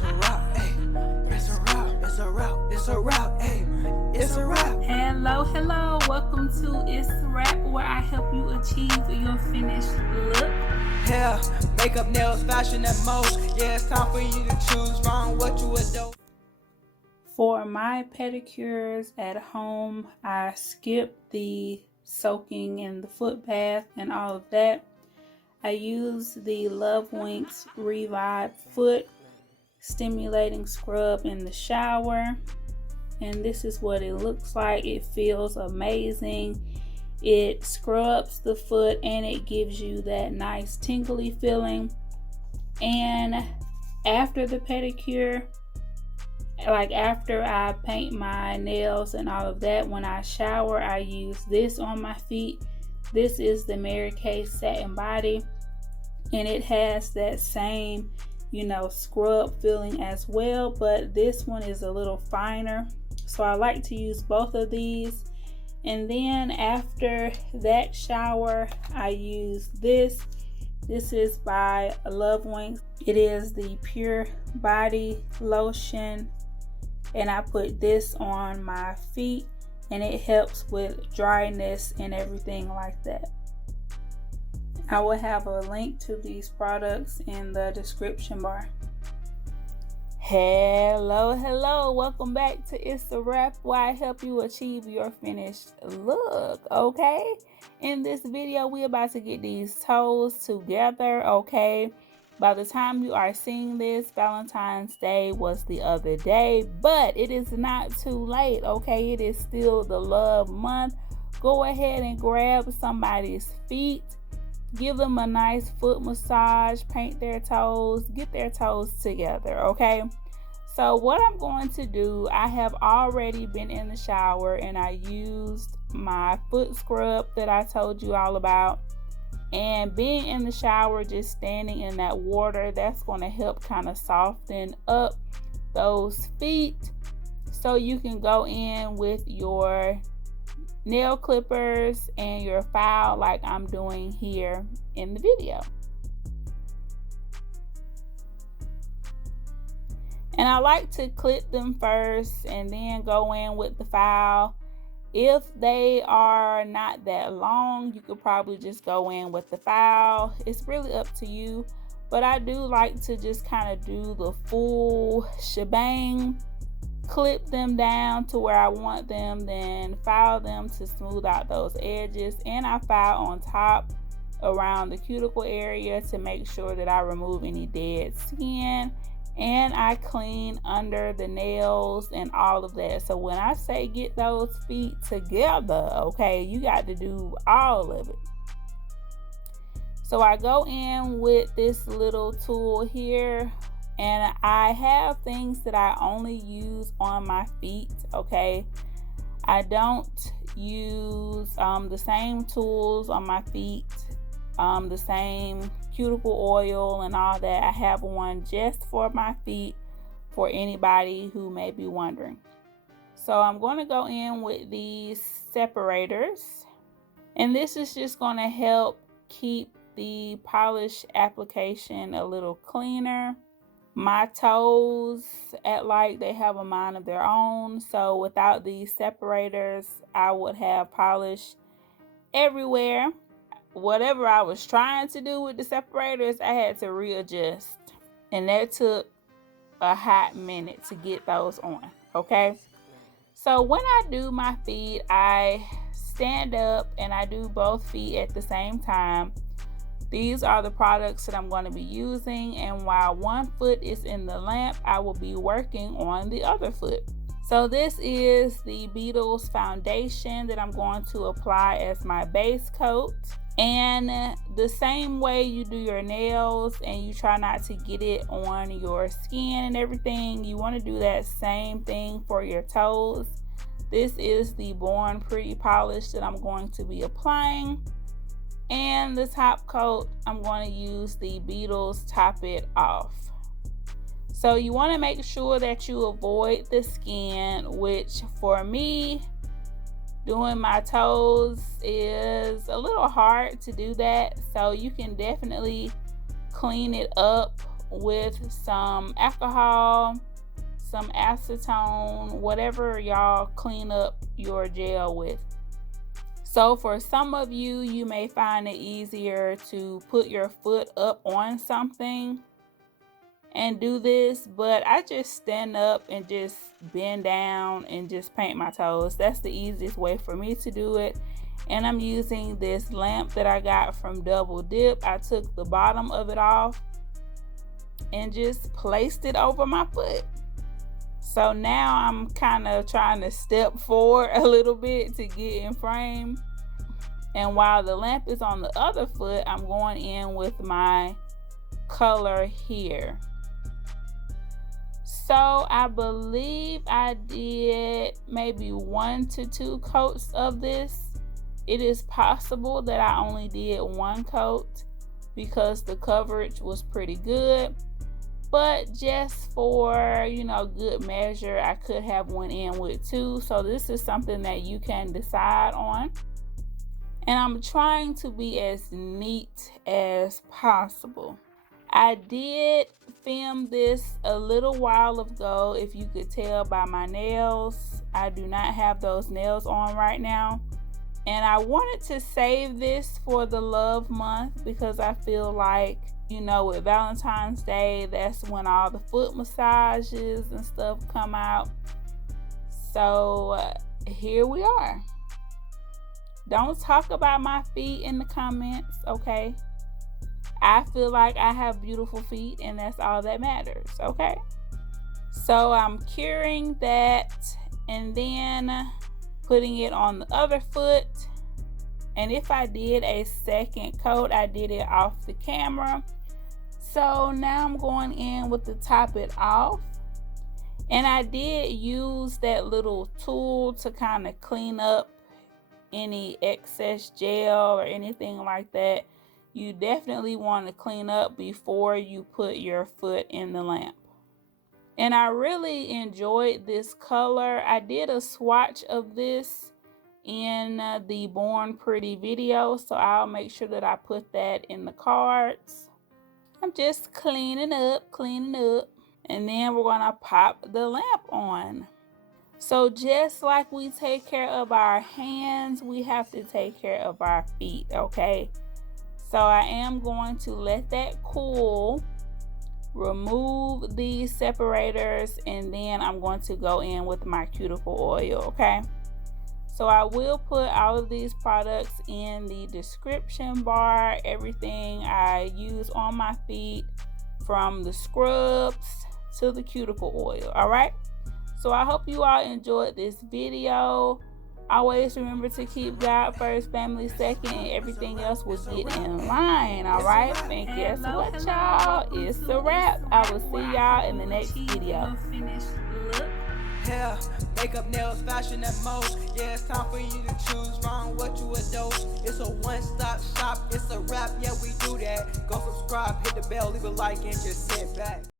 It's a wrap, ayy. It's a wrap, it's a wrap, it's a wrap, ayy. It's a wrap. Hello, welcome to Itz Sirap, where I help you achieve your finished look. Hair, makeup, nails, fashion, and most. Yeah, it's time for you to choose from what you would do. For my pedicures at home, I skip the soaking in the foot bath and all of that. I use the lovewinx Revive Foot Stimulating Scrub in the shower. And this is what it looks like. It feels amazing. It scrubs the foot and it gives you that nice tingly feeling. And after the pedicure, like after I paint my nails and all of that, when I shower, I use this on my feet. This is the Mary Kay Satin Body, and it has that same, scrub feeling as well, but this one is a little finer. So I like to use both of these. And then after that shower, I use this. This is by lovewinx. It is the Pure Body Lotion. And I put this on my feet, and it helps with dryness and everything like that. I will have a link to these products in the description bar. Hello, welcome back to Itz Sirap, where I help you achieve your finished look. Okay, in this video we about to get these toes together. Okay, by the time you are seeing this, Valentine's Day was the other day, but it is not too late. Okay, it is still the love month. Go ahead and grab somebody's feet, give them a nice foot massage, paint their toes, get their toes together. Okay, so what I'm going to do, I have already been in the shower and I used my foot scrub that I told you all about. And being in the shower, just standing in that water, that's going to help kind of soften up those feet, so you can go in with your nail clippers and your file like I'm doing here in the video. And I like to clip them first and then go in with the file. If they are not that long, you could probably just go in with the file. It's really up to you, but I do like to just kind of do the full shebang, clip them down to where I want them, then file them to smooth out those edges. And I file on top around the cuticle area to make sure that I remove any dead skin. And I clean under the nails and all of that. So when I say get those feet together, okay, you got to do all of it. So I go in with this little tool here, and I have things that I only use on my feet. Okay, I don't use the same tools on my feet, the same cuticle oil and all that. I have one just for my feet for anybody who may be wondering. So I'm going to go in with these separators, and this is just going to help keep the polish application a little cleaner. My toes act like they have a mind of their own, so without these separators I would have polish everywhere. Whatever I was trying to do with the separators, I had to readjust, and that took a hot minute to get those on. Okay, so when I do my feet, I stand up and I do both feet at the same time. These are the products that I'm going to be using, and while one foot is in the lamp, I will be working on the other foot. So this is the Beetles foundation that I'm going to apply as my base coat. And the same way you do your nails and you try not to get it on your skin and everything, you want to do that same thing for your toes. This is the Born Pretty polish that I'm going to be applying. And the top coat, I'm going to use the Beetles Top It Off. So you want to make sure that you avoid the skin, which for me, doing my toes is a little hard to do that. So you can definitely clean it up with some alcohol, some acetone, whatever y'all clean up your gel with. So for some of you, you may find it easier to put your foot up on something and do this, but I just stand up and just bend down and just paint my toes. That's the easiest way for me to do it. And I'm using this lamp that I got from Double Dip. I took the bottom of it off and just placed it over my foot. So now I'm kind of trying to step forward a little bit to get in frame. And while the lamp is on the other foot, I'm going in with my color here. So I believe I did maybe 1 to 2 coats of this. It is possible that I only did 1 coat because the coverage was pretty good. But just for, you know, good measure, I could have went in with 2. So this is something that you can decide on. And I'm trying to be as neat as possible. I did film this a little while ago. If you could tell by my nails, I do not have those nails on right now. And I wanted to save this for the love month because I feel like, you know, with Valentine's Day, that's when all the foot massages and stuff come out. So here we are. Don't talk about my feet in the comments, okay? I feel like I have beautiful feet and that's all that matters, okay? So I'm curing that and then putting it on the other foot. And if I did a second coat, I did it off the camera. So now I'm going in with the top it off. And I did use that little tool to kind of clean up any excess gel or anything like that. You definitely want to clean up before you put your foot in the lamp. And I really enjoyed this color. I did a swatch of this in the Born Pretty video, so I'll make sure that I put that in the cards. I'm just cleaning up, and then we're gonna pop the lamp on. So just like we take care of our hands, we have to take care of our feet, okay? So I am going to let that cool, remove these separators, and then I'm going to go in with my cuticle oil, okay? So I will put all of these products in the description bar, everything I use on my feet, from the scrubs to the cuticle oil, all right? So I hope you all enjoyed this video. Always remember to keep God first, family second, and everything else will get in line, all right? And guess what, y'all? It's a wrap. I will see y'all in the next video. Hair, makeup, nails, fashion, and most. Yeah, it's time for you to choose wrong what you adore. It's a one-stop shop. It's a wrap. Yeah, we do that. Go subscribe, hit the bell, leave a like, and just sit back.